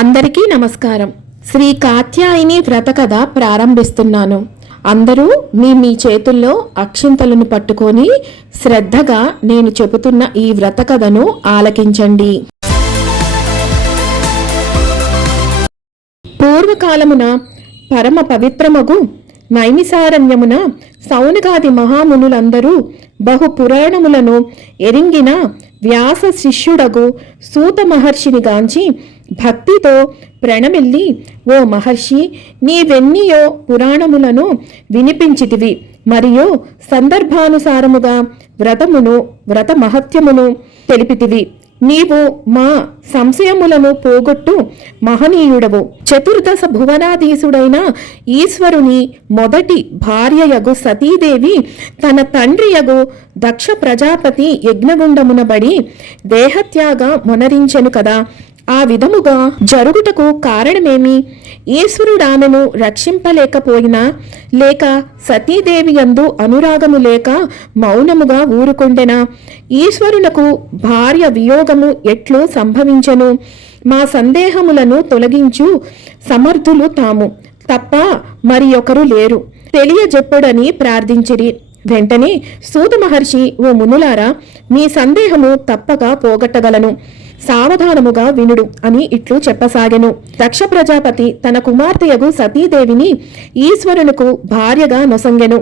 అందరికీ నమస్కారం. శ్రీ కాత్యాయని వ్రత కథ ప్రారంభిస్తున్నాను. అందరూ మీ చేతుల్లో అక్షింతలను పట్టుకొని శ్రద్ధగా నేను చెబుతున్న ఈ వ్రత కథను ఆలకించండి. పూర్వకాలమున పరమ పవిత్రమగు నైమిసారణ్యమున సౌనకాది మహామునులందరూ బహు పురాణములను ఎరింగిన వ్యాస శిష్యుడగు సూత మహర్షిని గాంచి భక్తితో ప్రణమిల్లి, ఓ మహర్షి, నీవెన్నియో పురాణములను వినిపించితివి, మరియు సందర్భానుసారముగా వ్రత మహత్యమును తెలిపితివి. నీవు మా సంశయములను పోగొట్టు మహనీయుడవు. చతుర్దశ భువనాధీశుడైన ఈశ్వరుని మొదటి భార్యయగు సతీదేవి తన తండ్రియగు దక్ష ప్రజాపతి యజ్ఞగుండమునబడి దేహత్యాగ మొనరించెను కదా. ఆ విధముగా జరుగుటకు కారణమేమి? ఈశ్వరుడామెను రక్షింపలేకపోయినా, లేక సతీదేవి యందు అనురాగము లేక మౌనముగా ఊరుకొండెనా? ఈశ్వరునకు భార్య వియోగము ఎట్లు సంభవించెను? మా సందేహములను తొలగించు సమర్థులు తాము తప్ప మరి ఒకరు లేరు, తెలియజెప్పుడని ప్రార్థించిరి. వెంటనే సూత మహర్షి, ఓ మునులారా, మీ సందేహము తప్పక పోగొట్టగలను, సావధానముగా వినుడు అని ఇట్లు చెప్పసాగెను. దక్ష ప్రజాపతి తన కుమార్తెయగు సతీదేవిని ఈశ్వరునకు భార్యగా నొసంగెను.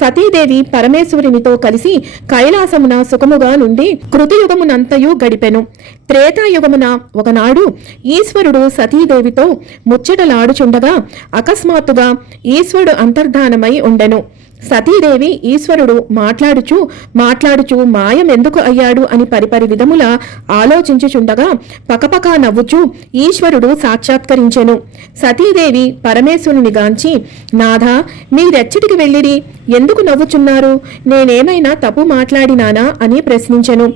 సతీదేవి పరమేశ్వరునితో కలిసి కైలాసమున సుఖముగా నుండి కృతయుగమునంతయు గడిపెను. త్రేతాయుగమున ఒకనాడు ఈశ్వరుడు సతీదేవితో ముచ్చటలాడుచుండగా అకస్మాత్తుగా ఈశ్వరుడు అంతర్ధానమై ఉండెను. సతీదేవి ఈశ్వరుడు మాట్లాడుచు మాయమెందుకు అయ్యాడు అని పరిపరి విధముల ఆలోచించుచుండగా పకపకా నవ్వుచూ ఈశ్వరుడు సాక్షాత్కరించెను. సతీదేవి పరమేశ్వరుని గాంచి, నాథా, మీరెచ్చటికి వెళ్ళిరి, ఎందుకు నవ్వుచున్నారు? నేనేమైనా తప్పు మాట్లాడినానా అని ప్రశ్నించెను.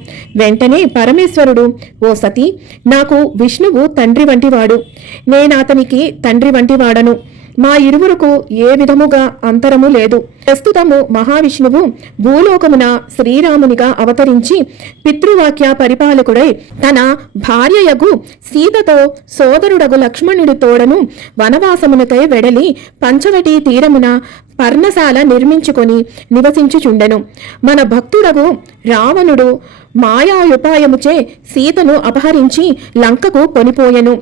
వెంటనే పరమేశ్వరుడు, ఓ సతీ, నాకు విష్ణువు తండ్రి వంటివాడు, నేనాతనికి తండ్రి వంటివాడను. మా ఇరువురకు ఏ విధముగా అంతరము లేదు. ప్రస్తుతము మహావిష్ణువు భూలోకమున శ్రీరామునిగా అవతరించి పితృవాక్య పరిపాలకుడై తన భార్యయగు సీతతో సోదరుడగు లక్ష్మణుడి తోడను వనవాసమునకై వెడలి పంచవటి తీరమున పర్ణశాల నిర్మించుకొని నివసించుచుండెను. మన భక్తుడగు రావణుడు మాయాయుపాయముచే సీతను అపహరించి లంకకు కొనిపోయెను.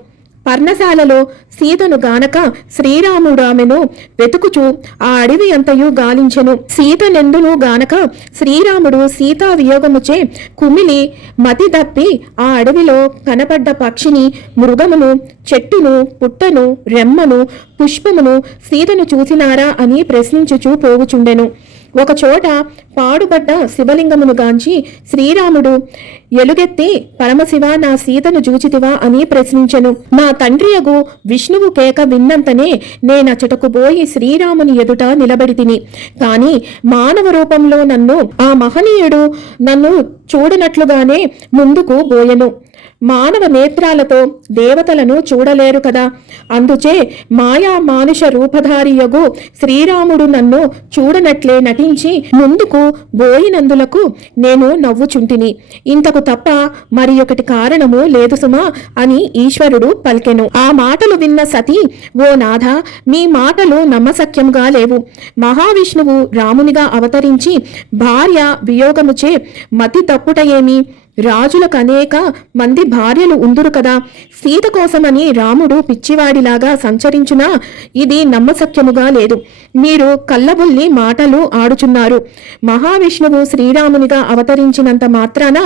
పర్ణశాలలో సీతను గానక శ్రీరాముడు ఆమెను వెతుకుచూ ఆ అడవి అంతయు గాలించెను. సీతనెందును గానక శ్రీరాముడు సీతా వియోగముచే కుమిలి మతి తప్పి ఆ అడవిలో కనపడ్డ పక్షిని, మృగమును, చెట్టును, పుట్టను, రెమ్మను, పుష్పమును సీతను చూసినారా అని ప్రశ్నించుచూ పోవుచుండెను. ఒకచోట పాడుబడ్డ శివలింగమును గాంచి శ్రీరాముడు ఎలుగెత్తి, పరమశివ, నా సీతను చూచితివా అని ప్రశ్నించెను. నా తండ్రియగు విష్ణువు కేక విన్నంతనే నేనచటకు పోయి శ్రీరాముని ఎదుట నిలబడితిని. కాని మానవ రూపంలో ఆ మహనీయుడు నన్ను చూడనట్లుగానే ముందుకు బోయెను. మానవ నేత్రాలతో దేవతలను చూడలేరు కదా. అందుచే మాయా మానుష రూపధారియగు శ్రీరాముడు నన్ను చూడనట్లే నటించి ముందుకు బోయినందులకు నేను నవ్వుచుంటిని. ఇంతకు తప్ప మరి ఒకటి కారణము లేదు సుమా అని ఈశ్వరుడు పలికెను. ఆ మాటలు విన్న సతీ, ఓ నాథ, మీ మాటలు నమ్మశక్యంగా లేవు. మహావిష్ణువు రామునిగా అవతరించి భార్య వియోగముచే మతి తప్పుటయేమి? రాజులకు అనేక మంది భార్యలు ఉందురు కదా. సీత కోసమని రాముడు పిచ్చివాడిలాగా సంచరించునా ఇది నమ్మశక్యముగా లేదు. మీరు కళ్ళబుల్లి మాటలు ఆడుచున్నారు. మహావిష్ణువు శ్రీరామునిగా అవతరించినంత మాత్రాన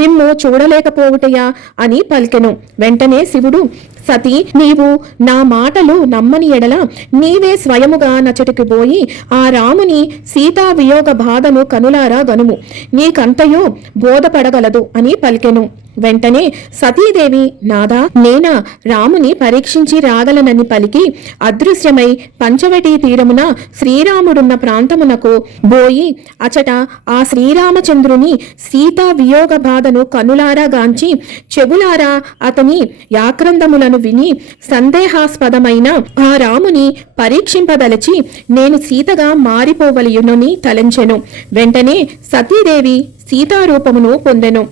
మిమ్ము చూడలేకపోవుటయా అని పలికెను. వెంటనే శివుడు, సతీ, నీవు నా మాటలు నమ్మని ఎడల నీవే స్వయముగా నచటికి పోయి ఆ రాముని సీతా వియోగ బాధను కనులారా గనుము, నీకంతయో బోధపడగలదు అని పలికెను. వెంటనే సతీదేవి, నాదా, నేనా రాముని పరీక్షించి రాగలనని పలికి అదృశ్యమై పంచవటి తీరమున శ్రీరాముడున్న ప్రాంతమునకు బోయి అచట ఆ శ్రీరామచంద్రుని సీతా వియోగ బాధను కనులారా గాంచి చెవులారా అతని యాక్రందములను విని సందేహాస్పదమైన ఆ రాముని పరీక్షింపదలచి నేను సీతగా మారిపోవలయునని తలంచెను. వెంటనే సతీదేవి సీతారూపమును పొందెను.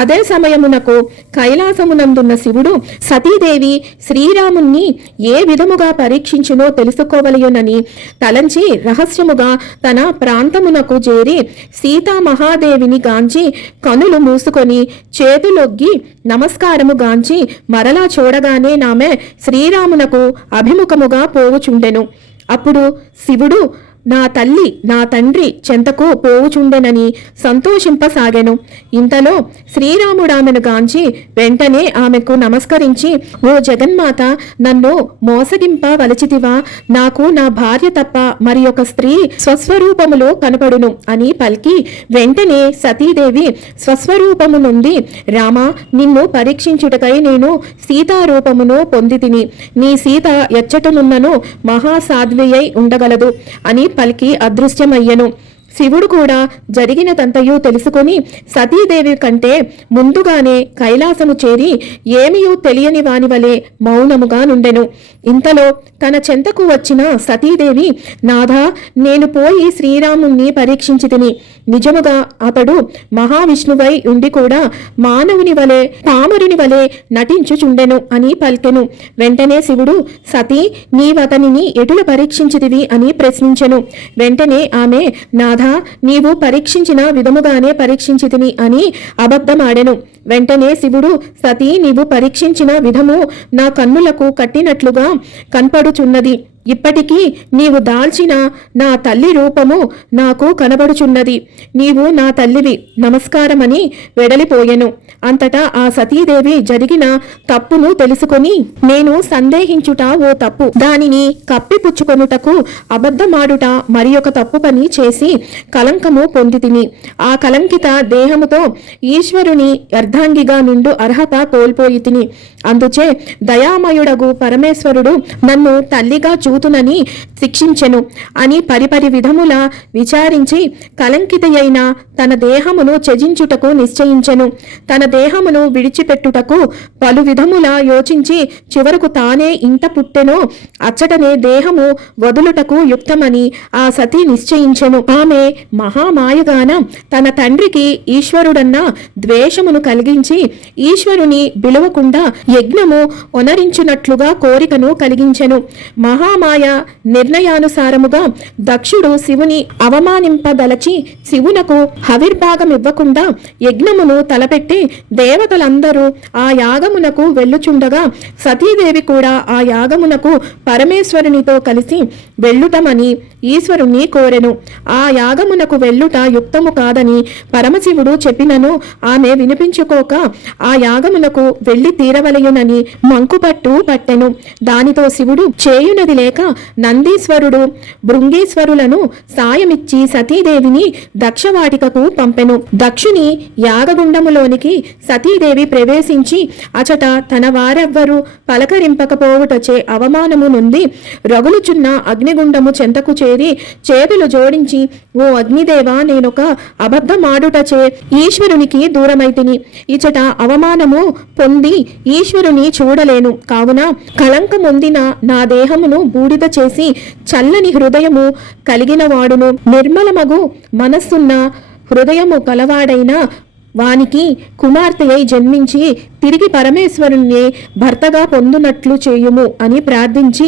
అదే సమయమునకు కైలాసమునందున్న శివుడు సతీదేవి శ్రీరాముణ్ణి ఏ విధముగా పరీక్షించునో తెలుసుకోవలయునని తలంచి రహస్యముగా తన ప్రాంతమునకు చేరి సీతామహాదేవిని గాంచి కనులు మూసుకొని చేతులొగ్గి నమస్కారము గాంచి మరలా చూడగానే నామె శ్రీరామునకు అభిముఖముగా పోవుచుండెను. అప్పుడు శివుడు నా తల్లి నా తండ్రి చెంతకు పోవుచుండెనని సంతోషింపసాగెను. ఇంతలో శ్రీరాముడామెను గాంచి వెంటనే ఆమెకు నమస్కరించి, ఓ జగన్మాత, నన్ను మోసగింపవలచితివా? నాకు నా భార్య తప్ప మరి ఒక స్త్రీ స్వస్వరూపములో కనపడును అని పలికి వెంటనే సతీదేవి స్వస్వరూపము నుండి, రామ, నిన్ను పరీక్షించుటకై నేను సీతారూపమును పొందితిని. నీ సీత ఎచ్చటనున్నను మహాసాధ్వియై ఉండగలదు అని పలికి అదృశ్యమయ్యను. శివుడు కూడా జరిగినదంతయు తెలుసుకొని సతీదేవి కంటే ముందుగానే కైలాసము చేరి ఏమీయూ తెలియని వాని వలె మౌనముగా నుండెను. ఇంతలో తన చెంతకు వచ్చిన సతీదేవి, నాథా, నేను పోయి శ్రీరాముణ్ణి పరీక్షించి తిని నిజముగా అతడు మహావిష్ణువై ఉండి కూడా మానవుని వలె పామరుని వలె నటించుచుండెను అని పలికెను. వెంటనే శివుడు, సతీ, నీవతనిని ఎటుల పరీక్షించితివి అని ప్రశ్నించెను. వెంటనే ఆమె, నాథ, నీవు పరీక్షించిన విధముగానే పరీక్షించితిని అని అబద్ధమాడెను. వెంటనే శివుడు, సతీ, నీవు పరీక్షించిన విధము నా కన్నులకు కట్టినట్లుగా కనపడుచున్నది. ఇప్పటికీ నీవు దాల్చిన నా తల్లి రూపము నాకు కనబడుచున్నది. నీవు నా తల్లివి, నమస్కారమని వెడలిపోయెను. అంతటా ఆ సతీదేవి జరిగిన తప్పును తెలుసుకొని, నేను సందేహించుట ఓ తప్పు, దానిని కప్పిపుచ్చుకొనుటకు అబద్ధమాడుట మరి ఒక తప్పు పని చేసి కలంకము పొందితిని. ఆ కలంకిత దేహముతో ఈశ్వరుని అర్ధాంగిగా నుండు అర్హత కోల్పోయితిని. అందుచే దయామయుడగు పరమేశ్వరుడు నన్ను తల్లిగా చూతునని శిక్షించెను అని పరిపరి విధముల విచారించి కలంకితయైన తన దేహమును త్యజించుటకు నిశ్చయించెను. తన దేహమును విడిచిపెట్టుటకు పలు విధముల యోచించి చివరకు తానే ఇంట పుట్టెనో అచ్చటనే దేహము వదులుటకు యుక్తమని ఆ సతి నిశ్చయించెను. ఆమె మహామాయగాన తన తండ్రికి ఈశ్వరుడన్న ద్వేషమును కలిగించి ఈశ్వరుని బిలువకుండా యజ్ఞము ఒనరించునట్లుగా కోరికను కలిగించెను. మహామాయ నిర్ణయానుసారముగా దక్షుడు శివుని అవమానింపదలచి శివునకు హవిర్భాగమివ్వకుండా యజ్ఞమును తలపెట్టి దేవతలందరూ ఆ యాగమునకు వెళ్ళుచుండగా సతీదేవి కూడా ఆ యాగమునకు పరమేశ్వరునితో కలిసి వెళ్ళుటమని ఈశ్వరుణ్ణి కోరెను. ఆ యాగమునకు వెళ్ళుట యుక్తము కాదని పరమశివుడు చెప్పినను ఆమె వినిపించుకోక ఆ యాగమునకు వెళ్లి తీరవలయునని మంకుపట్టు పట్టెను. దానితో శివుడు చేయునది లేక నందీశ్వరుడు భృంగీశ్వరులను సాయమిచ్చి సతీదేవిని దక్షవాటికకు పంపెను. దక్షుని యాగగుండములోనికి సతీదేవి ప్రవేశించి అచట తన వారెవ్వరూ పలకరింపకపోవుటచే అవమానము నుండి రగులుచున్న అగ్నిగుండము చెంతకు చేరి చేతులు జోడించి, ఓ అగ్నిదేవా, నేనొక అబద్ధమాడుటచే ఈశ్వరునికి దూరమైతిని. ఇచట అవమానము పొంది ఈశ్వరుని చూడలేను. కావున కళంకమొందిన నా దేహమును బూడిద చేసి చల్లని హృదయము కలిగిన వాడును నిర్మలమగు మనస్సున్న హృదయము కలవాడైన వానికి కుమార్తె అయి జన్మించి తిరిగి పరమేశ్వరుణ్ణి భర్తగా పొందునట్లు చేయుము అని ప్రార్థించి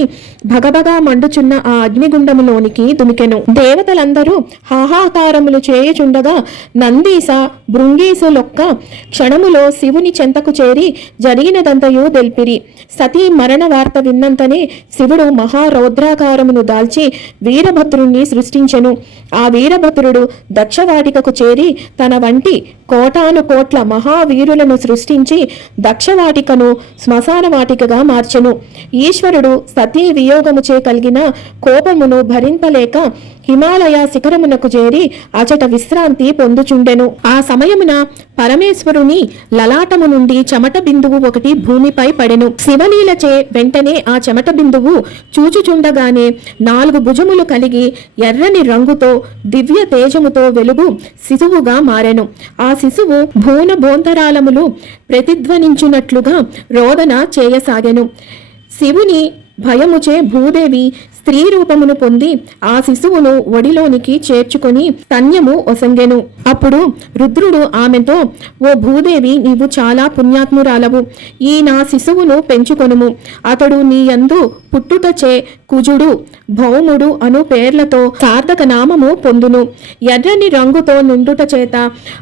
భగభగా మండుచున్న ఆ అగ్నిగుండములోనికి దుమికెను. దేవతలందరూ హాహాకారములు చేయుచుండగా నందీస భృంగీసులొక్క క్షణములో శివుని చెంతకు చేరి జరిగినదంతయు దెల్పిరి. సతీ మరణ వార్త విన్నంతనే శివుడు మహారౌద్రాకారమును దాల్చి వీరభద్రుణ్ణి సృష్టించెను. ఆ వీరభద్రుడు దక్షవాటికకు చేరి తన వంటి కోటాను కోట్ల మహావీరులను సృష్టించి దక్షవాటికను శ్మశాన వాటికగా మార్చెను. ఈశ్వరుడు సతీ వియోగముచే కలిగిన కోపమును భరింపలేక హిమాలయ శిఖరమునకు చేరి అచట విశ్రాంతి పొందుచుండెను. ఆ సమయమున పరమేశ్వరుని లలాటము నుండి చెమట బిందువు ఒకటి భూమిపై పడెను. శివలీలచే వెంటనే ఆ చెమట బిందువు చూచుచుండగానే 4 భుజములు కలిగి ఎర్రని రంగుతో దివ్య తేజముతో వెలుగు శిశువుగా మారెను. ఆ శిశువు భూన భోంతరాలములు ప్రతిధ్వనించునట్లుగా రోదన చేయసాగెను. శివుని భయముచే భూదేవి స్త్రీ రూపమును పొంది ఆ శిశువును ఒడిలోనికి చేర్చుకొని స్తన్యము ఒసంగెను. అప్పుడు రుద్రుడు ఆమెతో, ఓ భూదేవి, నీవు చాలా పుణ్యాత్మురాలవు. ఈ నా శిశువును పెంచుకొనుము. అతడు నీ యందు పుట్టుటచే కుజుడు, భౌముడు అను పేర్లతో సార్థక నామము పొందును. ఎర్రని రంగుతో నుండుట చేత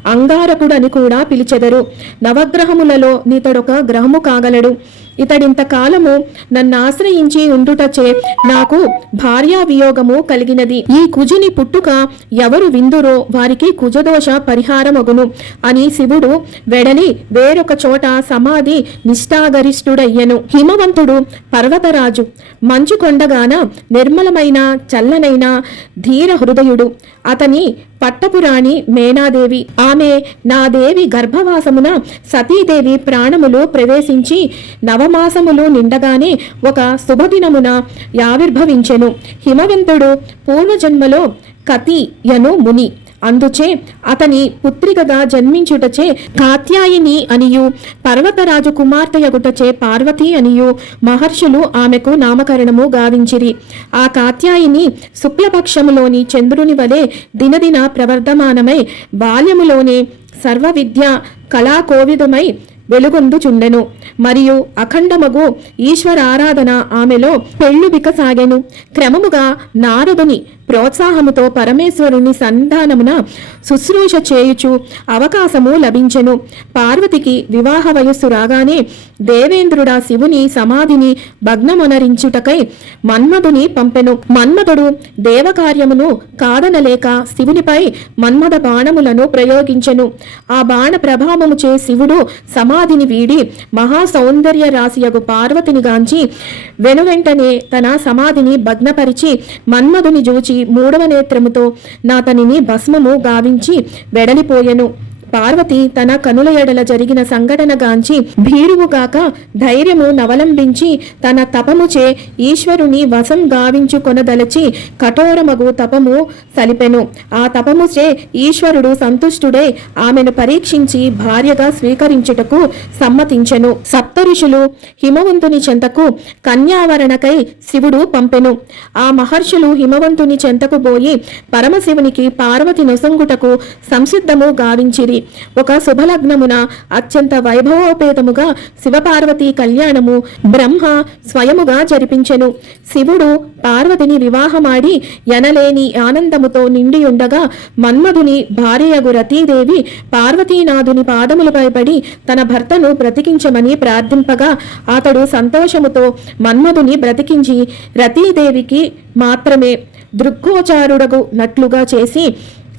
అంగారకుడని కూడా పిలిచెదరు. నవగ్రహములలో నీతడొక గ్రహము కాగలడు. ఇతడింత కాలము నన్ను ఆశ్రయించి ఉండుటచే నాకు భార్యా వియోగము కలిగినది. ఈ కుజుని పుట్టుక ఎవరు విందురో వారికి కుజదోష పరిహారమగును అని శివుడు వెడలి వేరొక చోట సమాధి నిష్ఠాగరిష్ఠుడయ్యను. హిమవంతుడు పర్వతరాజు, మంచు కొండగాన నిర్మలమైన చల్లనైన ధీర హృదయుడు. అతని పట్టపురాణి మేనాదేవి. ఆమె నా దేవి గర్భవాసమున సతీదేవి ప్రాణములు ప్రవేశించి నవమాసములు నిండగానే ఒక శుభదినమున ఆవిర్భవించెను. హిమవంతుడు పూర్వజన్మలో కతియను ముని. అందుచే అతని పుత్రికగా జన్మించుటచే కాత్యాయిని అనియు, పర్వతరాజు కుమార్తెయగుటచే పార్వతి అనియు మహర్షులు ఆమెకు నామకరణము గావించిరి. ఆ కాత్యాయిని శుక్లపక్షములోని చంద్రుని వలె దినదిన ప్రవర్ధమానమై బాల్యములోనే సర్వ విద్య కళాకోవిదమై వెలుగొందుచుండెను. మరియు అఖండమగు ఈశ్వరారాధన ఆమెలో పెళ్ళుబికసాగెను. క్రమముగా నారదుని ప్రోత్సాహముతో పరమేశ్వరుని సంధానమున శుశ్రూష చేయుచు అవకాశము లభించెను. పార్వతికి వివాహ వయస్సు రాగానే దేవేంద్రుడ శివుని సమాధిని భగ్నమొనరించుటకై మన్మధుని పంపెను. మన్మధుడు దేవకార్యమును కాదనలేక శివునిపై మన్మథ బాణములను ప్రయోగించెను. ఆ బాణ ప్రభావముచే శివుడు సమాధిని వీడి మహాసౌందర్య రాశియగు పార్వతిని గాంచి వెనువెంటనే తన సమాధిని భగ్నపరిచి మన్మధుని జూచి మూడవ నేత్రముతో నాతనిని భస్మము గావించి వెడలిపోయెను. పార్వతి తన కనుల ఎడల జరిగిన సంఘటన గాంచి భీరువుగాక ధైర్యము నవలంబించి తన తపముచే ఈశ్వరుని వశం గావించుకొనదలచి కఠోరమగు తపము సలిపెను. ఆ తపముచే ఈశ్వరుడు సంతుష్టుడై ఆమెను పరీక్షించి భార్యగా స్వీకరించుటకు సమ్మతించెను. సప్తఋషులు హిమవంతుని చెంతకు కన్యావరణకై శివుడు పంపెను. ఆ మహర్షులు హిమవంతుని చెంతకు పోయి పరమశివునికి పార్వతి నొసంగుటకు సంసిద్ధము గావించిరి. ఒక శుభలగ్నమున అత్యంత వైభవోపేతముగా శివపార్వతి కళ్యాణము బ్రహ్మ స్వయముగా జరిపించెను. శివుడు పార్వతిని వివాహమాడి ఎనలేని ఆనందముతో నిండి ఉండగా మన్మధుని భార్యయగు రతీదేవి పార్వతీనాథుని పాదములపై పడి తన భర్తను బ్రతికించమని ప్రార్థింపగా అతడు సంతోషముతో మన్మధుని బ్రతికించి రతీదేవికి మాత్రమే దృగ్గోచారుడగు నట్లుగా చేసి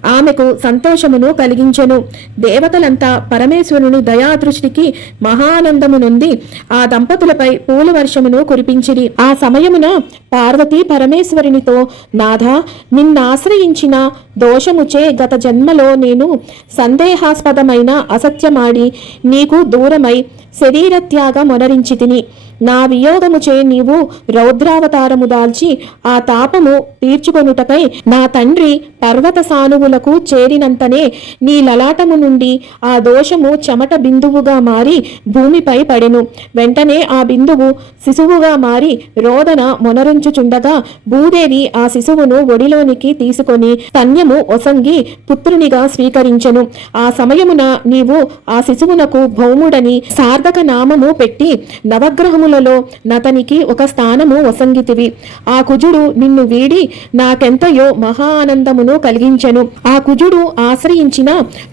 ఆమెకు సంతోషమును కలిగించెను. దేవతలంతా పరమేశ్వరుని దయాదృష్టికి మహానందము నొంది ఆ దంపతులపై పూల వర్షమును కురిపించిరి. ఆ సమయమున పార్వతి పరమేశ్వరునితో, నాథా, నిన్నాశ్రయించిన దోషముచే గత జన్మలో నేను సందేహాస్పదమైన అసత్యమాడి నీకు దూరమై శరీరత్యాగ మొనరించితిని. నా వియోగముచే నీవు రౌద్రావతారము దాల్చి ఆ తాపము తీర్చుకొనుటకై నా తండ్రి పర్వత సానువులకు చేరినంతనే నీ లలాటము నుండి ఆ దోషము చెమట బిందువుగా మారి భూమిపై పడెను. వెంటనే ఆ బిందువు శిశువుగా మారి రోదన మొనరుంచుచుండగా భూదేవి ఆ శిశువును ఒడిలోనికి తీసుకొని స్తన్యము ఒసంగి పుత్రునిగా స్వీకరించెను. ఆ సమయమున నీవు ఆ శిశువునకు భౌముడని సార్థక నామము పెట్టి నవగ్రహములలో నతనికి ఒక స్థానము ఒసంగితివి. ఆ కుజుడు నిన్ను వీడి నాకెంతయో మహా ఆనందమును కలిగించెను. ఆ కుజుడు ఆశ్రయించిన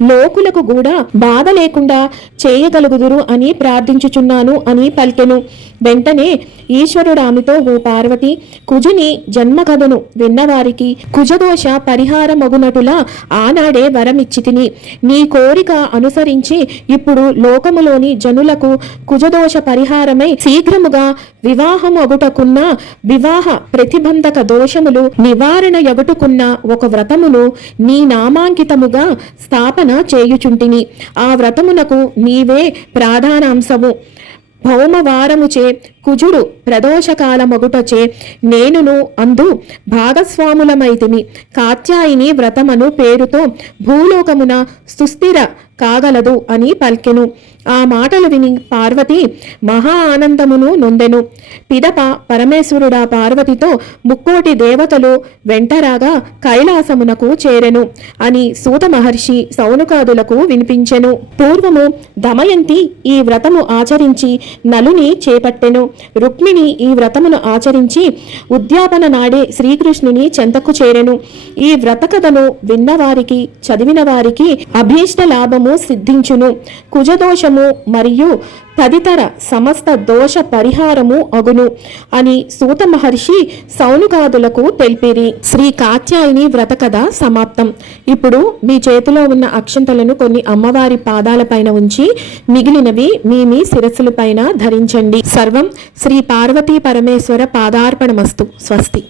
లోకులకు కూడా బాధ లేకుండా చేయగలుగుదురు అని ప్రార్థించుచున్నాను అని పలికెను. వెంటనే ఈశ్వరుడు ఆమెతో, ఓ పార్వతి, కుజుని జన్మ కథను విన్నవారికి కుజదోష పరిహారమగునటులా ఆనాడే వరమిచ్చితిని. నీ కోరిక అనుసరించి ఇప్పుడు లోకములోని జనులకు కుజదోష పరిహారమై శీఘ్రముగా వివాహం అగుటకున్న వివాహ ప్రతిబంధక దోషములు నివారణ యగుటుకున్న ఒక వ్రతమును నీ నామాంకితముగా స్థాపన చేయుచుంటిని. ఆ వ్రతమునకు నీవే ప్రధానాంశము. భౌమవారముచే కుజుడు ప్రదోషకాలమగుటచే నేనును అందు భాగస్వాములమైతిమి. కాత్యాయిని వ్రతమను పేరుతో భూలోకమున సుస్థిర కాగలదు అని పలికెను. ఆ మాటలు విని పార్వతి మహా ఆనందమును నొందెను. పిదప పరమేశ్వరుడా పార్వతితో ముక్కోటి దేవతలు వెంటరాగా కైలాసమునకు చేరెను అని సూత మహర్షి సౌనకాదులకు వినిపించెను. పూర్వము దమయంతి ఈ వ్రతము ఆచరించి నలుని చేపట్టెను. రుక్మిణి ఈ వ్రతమును ఆచరించి ఉద్యాపన నాడే శ్రీకృష్ణుని చెంతకు చేరెను. ఈ వ్రత కథను విన్నవారికి చదివిన వారికి అభీష్ట లాభము సిద్ధించును. కుజదోషము మరియు తదితర సమస్త దోష పరిహారము అగును అని సూత మహర్షి సౌనకాదులకు తెలిపిరి. శ్రీ కాత్యాయని వ్రత కథ సమాప్తం. ఇప్పుడు మీ చేతిలో ఉన్న అక్షంతలను కొన్ని అమ్మవారి పాదాలపైన ఉంచి మిగిలినవి మీ శిరస్సులపైన ధరించండి. సర్వం శ్రీ పార్వతీ పరమేశ్వర పాదార్పణమస్తు. స్వస్తి.